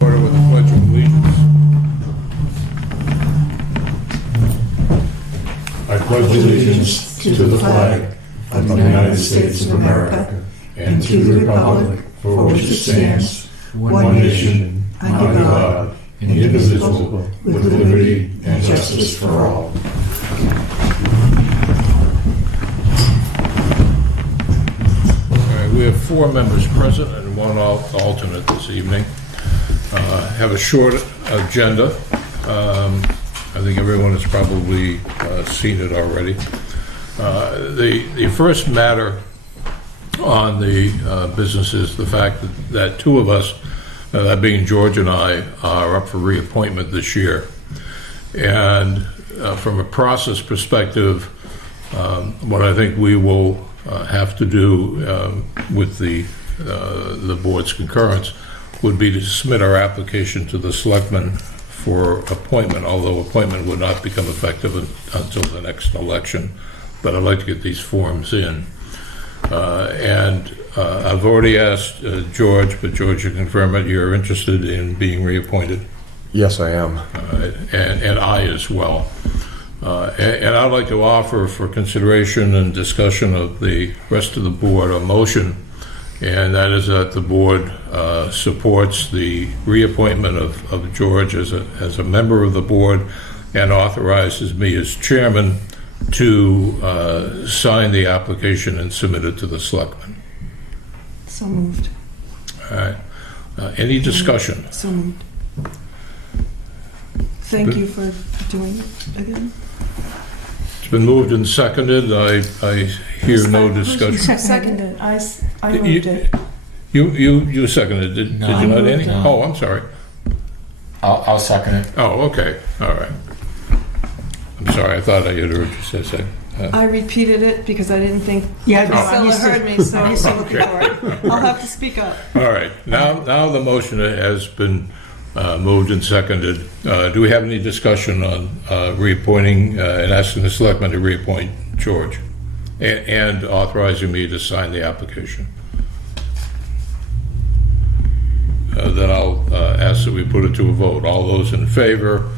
Order with the Pledge of Allegiance. I pledge allegiance to the flag of the United States of America and to the republic for which it stands, one nation, under God, indivisible, with liberty and justice for all. We have 4 members present and 1 alternate this evening. Have a short agenda. I think everyone has probably seen it already. The first matter on the business is the fact that 2 of us, that being George and I, are up for reappointment this year. And from a process perspective, what I think we will have to do with the board's concurrence would be to submit our application to the selectmen for appointment, although appointment would not become effective until the next election. But I'd like to get these forms in. And I've already asked George, but George, you confirm it, you're interested in being reappointed? Yes, I am. And I as well. And I'd like to offer for consideration and discussion of the rest of the board a motion, and that is that the board supports the reappointment of George as a member of the board and authorizes me as chairman to sign the application and submit it to the selectmen. So moved. All right. Any discussion? So moved. Thank you for doing it again. It's been moved and seconded. I hear no discussion. Seconded. I moved it. You seconded. Did you not, Annie? No. Oh, I'm sorry. I'll second it. Oh, okay. All right. I'm sorry. I thought I had heard you say second. I repeated it because I didn't think I'm Priscilla heard me, so I'm still looking for it. I'll have to speak up. All right. Now the motion has been moved and seconded. Do we have any discussion on reappointing and asking the selectmen to reappoint George and authorizing me to sign the application? Then I'll ask that we put it to a vote. All those in favor,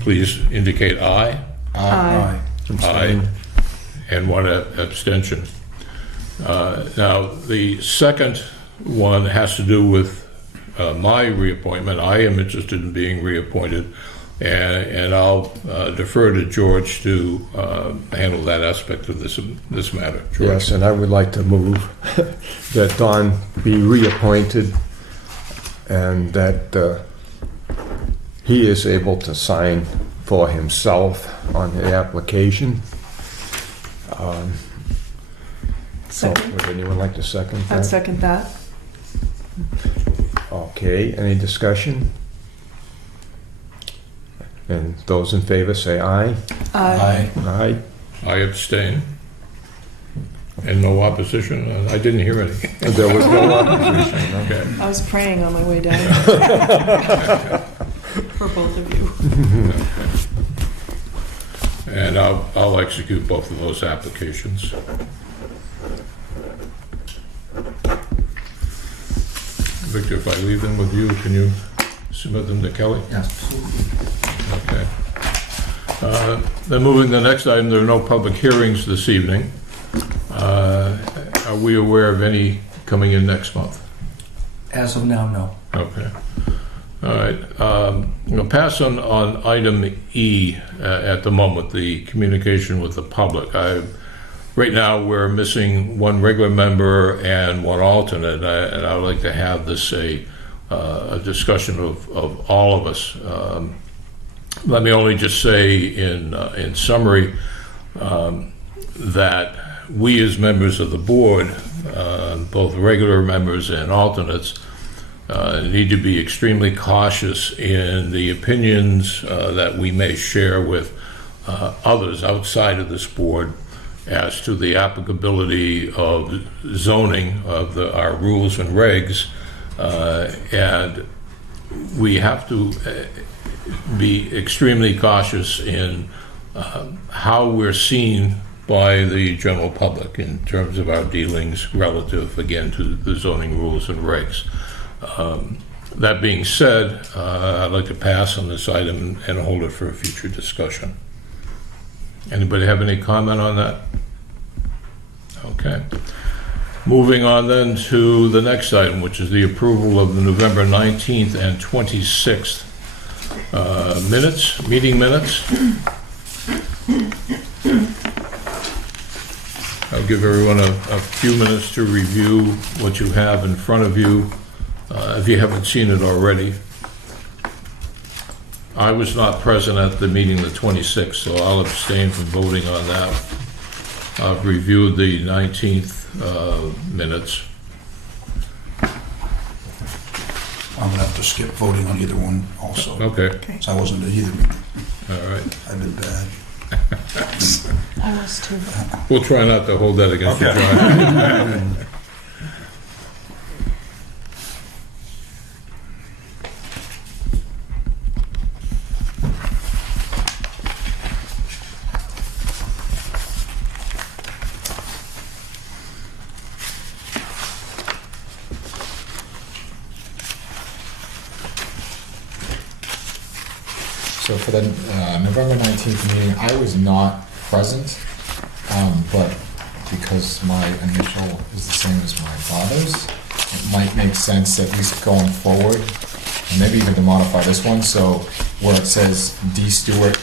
please indicate aye. Aye. Aye. And 1 abstention. Now, the second one has to do with my reappointment. I am interested in being reappointed, and I'll defer to George to handle that aspect of this matter. George? Yes, and I would like to move that Don be reappointed and that he is able to sign for himself on the application. So would anyone like to second that? I'd second that. Okay, any discussion? And those in favor say aye. Aye. Aye. I abstain. And no opposition? I didn't hear any. There was no opposition. Okay. I was praying on my way down for both of you. And I'll execute both of those applications. Victor, if I leave them with you, can you submit them to Kelly? Yes. Okay. Then moving to the next item, there are no public hearings this evening. Are we aware of any coming in next month? As of now, no. Okay. All right. I'm going to pass on item E at the moment, the communication with the public. Right now, we're missing 1 regular member and 1 alternate, and I would like to have this a discussion of all of us. Let me only just say in summary that we as members of the board, both regular members and alternates, need to be extremely cautious in the opinions that we may share with others outside of this board as to the applicability of zoning of our rules and regs, and we have to be extremely cautious in how we're seen by the general public in terms of our dealings relative, again, to the zoning rules and regs. That being said, I'd like to pass on this item and hold it for a future discussion. Anybody have any comment on that? Okay. Moving on then to the next item, which is the approval of the November 19th and 26th meeting minutes. I'll give everyone a few minutes to review what you have in front of you, if you haven't seen it already. I was not present at the meeting the 26th, so I'll abstain from voting on that. I've reviewed the 19th minutes. I'm gonna have to skip voting on either one also. Okay, So I wasn't at either meeting. all right. I've been bad. I was too. We'll try not to hold that against you, Okay. John. So for the November 19th meeting, I was not present, but because my initial is the same as my father's, it might make sense, at least going forward, and maybe even to modify this one, so where it says D. Stewart,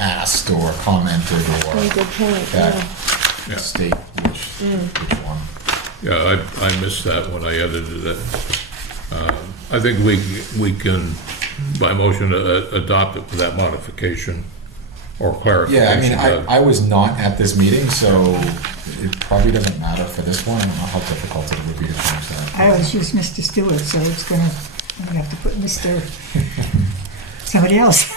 asked or commented Very or good point, that, yeah. Yeah. state which one. Yeah, I missed that when I edited it. I think we can, by motion, adopt it with that modification or Yeah, I clarification. mean, I was not at this meeting, so it probably doesn't matter for this one. I don't know how difficult it would be to change that. I always use Mr. Stewart, so I'm gonna have to put Mr. somebody else.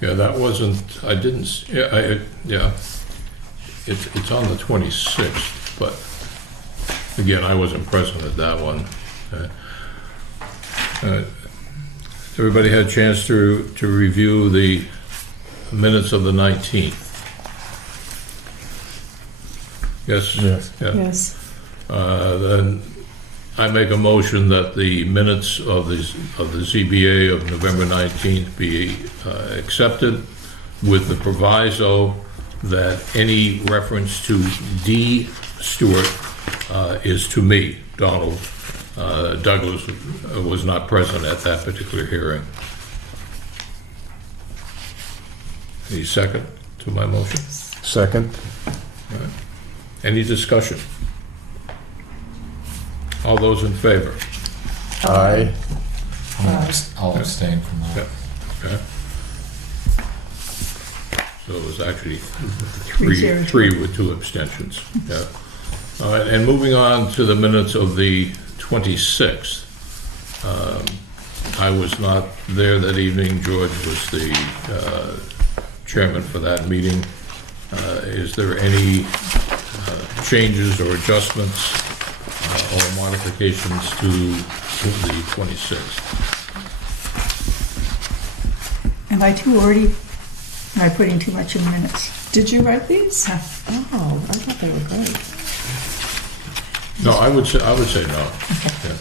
Yeah, that wasn't, I didn't, yeah, it's on the 26th, but again, I wasn't present at that one. Everybody had a chance to review the minutes of the 19th? Yes? Yes. Yeah. Yes. Then I make a motion that the minutes of the ZBA of November 19th be accepted with the proviso that any reference to D. Stewart is to me, Donald. Douglas was not present at that particular hearing. Any second to my motion? Second. Any discussion? All those in favor? Aye. I'll abstain from that. Yeah. Okay. So it was actually 3-0. three with 2 abstentions. Yeah. All right, and moving on to the minutes of the 26th. I was not there that evening. George was the chairman for that meeting. Is there any changes or adjustments or modifications to the 26th? Am I too wordy? Am I putting too much in minutes? Did you write these? Huh. Oh, I thought they were great. No, I would say no. Yeah.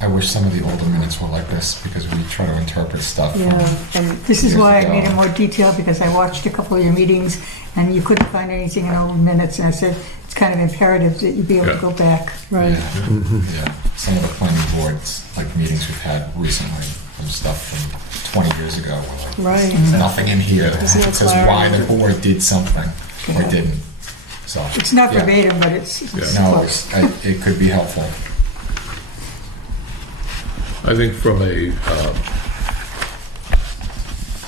I wish some of the older minutes were like this because we try to interpret stuff. Yeah, from- and This is Years why I ago. made it more detailed, because I watched a couple of your meetings and you couldn't find anything in old minutes, and I said, it's kind of imperative that you be able to Yeah. go back. right. Yeah. Some of the planning boards, like meetings we've had recently, from stuff from 20 years ago, were like, Right. there's nothing in here There's no that says why the clarity. board did something or didn't. So, It's not Yeah. verbatim, but it's Yeah. no, close. it could be helpful. I think from a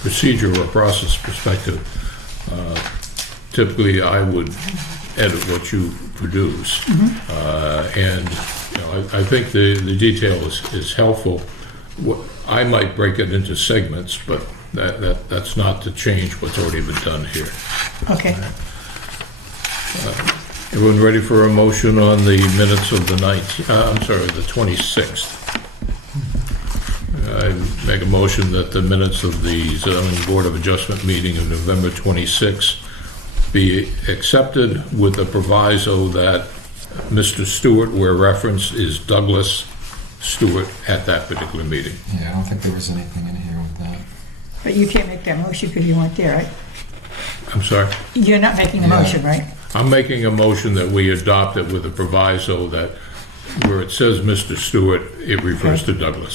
procedure or process perspective, typically I would edit what you produce. And I think the detail is helpful. I might break it into segments, but that's not to change what's already been done here. Okay. Everyone ready for a motion on the minutes of the 26th? I make a motion that the minutes of the zoning board of adjustment meeting of November 26th be accepted with the proviso that Mr. Stewart, where reference is Douglas Stewart at that particular meeting. Yeah, I don't think there was anything in here with that. But you can't make that motion because you weren't there, right? I'm sorry? You're not making the Yeah. motion, right? I'm making a motion that we adopt it with the proviso that where it says Mr. Stewart, it refers to Douglas.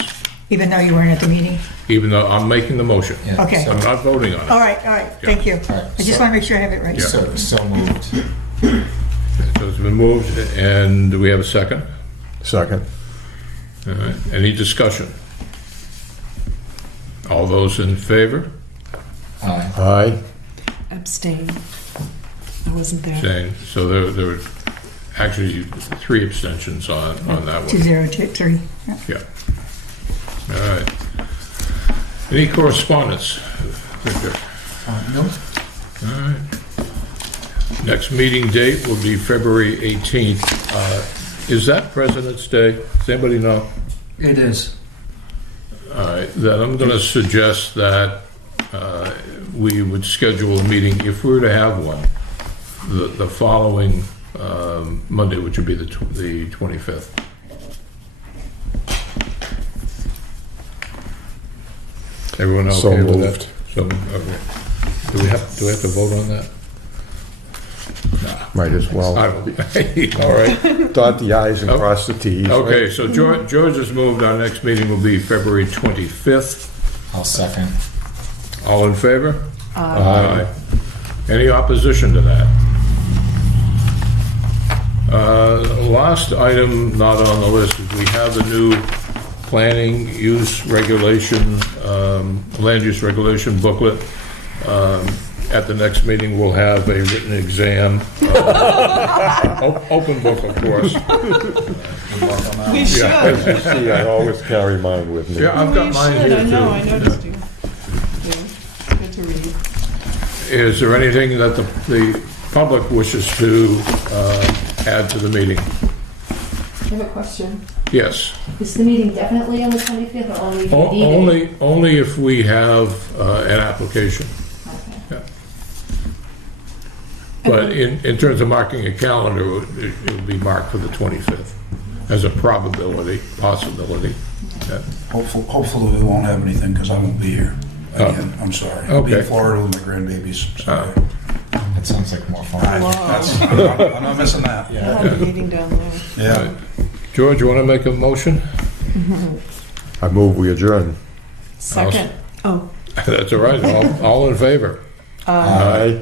Even though you weren't at the meeting? Even though I'm making the motion. Yeah, Okay. I'm not voting on it. All right, thank you. All right, I just so- want to make sure I have it right. Yeah. So moved. So it's been moved, and do we have a second? Second. All right. Any discussion? All those in favor? Aye. Aye. Abstain. I wasn't there. Saying, so there were actually 3 abstentions on that one. 2023. Yeah. Yeah. All right. Any correspondence, Victor? No? All right. Next meeting date will be February 18th. Is that President's Day? Does anybody know? It is. All right, then I'm going to suggest that we would schedule a meeting, if we were to have one, the following Monday, which would be the 25th. Everyone okay So with moved. that? So, okay. Do we have to vote on that? Might as well. All right. Dot the i's and cross the t's. Okay, so George has moved. Our next meeting will be February 25th. I'll second. All in favor? Aye. Any opposition to that? Last item not on the list is we have a new planning use regulation, land use regulation booklet. At the next meeting, we'll have a written exam. Open book, of course. We should. As you see, I always carry mine with me. Yeah, I've got We mine should. here I know, I too. noticed you. Yeah, good to read. Is there anything that the public wishes to add to the meeting? I have a question. Yes. Is the meeting definitely on the 25th or only if you need it? Only if we have an application. Okay. But in terms of marking a calendar, it will be marked for the 25th as a possibility. Yeah. Hopefully we won't have anything because I won't be here. Again, I'm sorry. I'll be in Okay. Florida with my grandbabies. Sorry. That sounds like more fun. I'm not missing that. We'll have a meeting down there. Yeah. George, you want to make a motion? I move we adjourn. Second. Oh, That's all right. All in favor? Aye.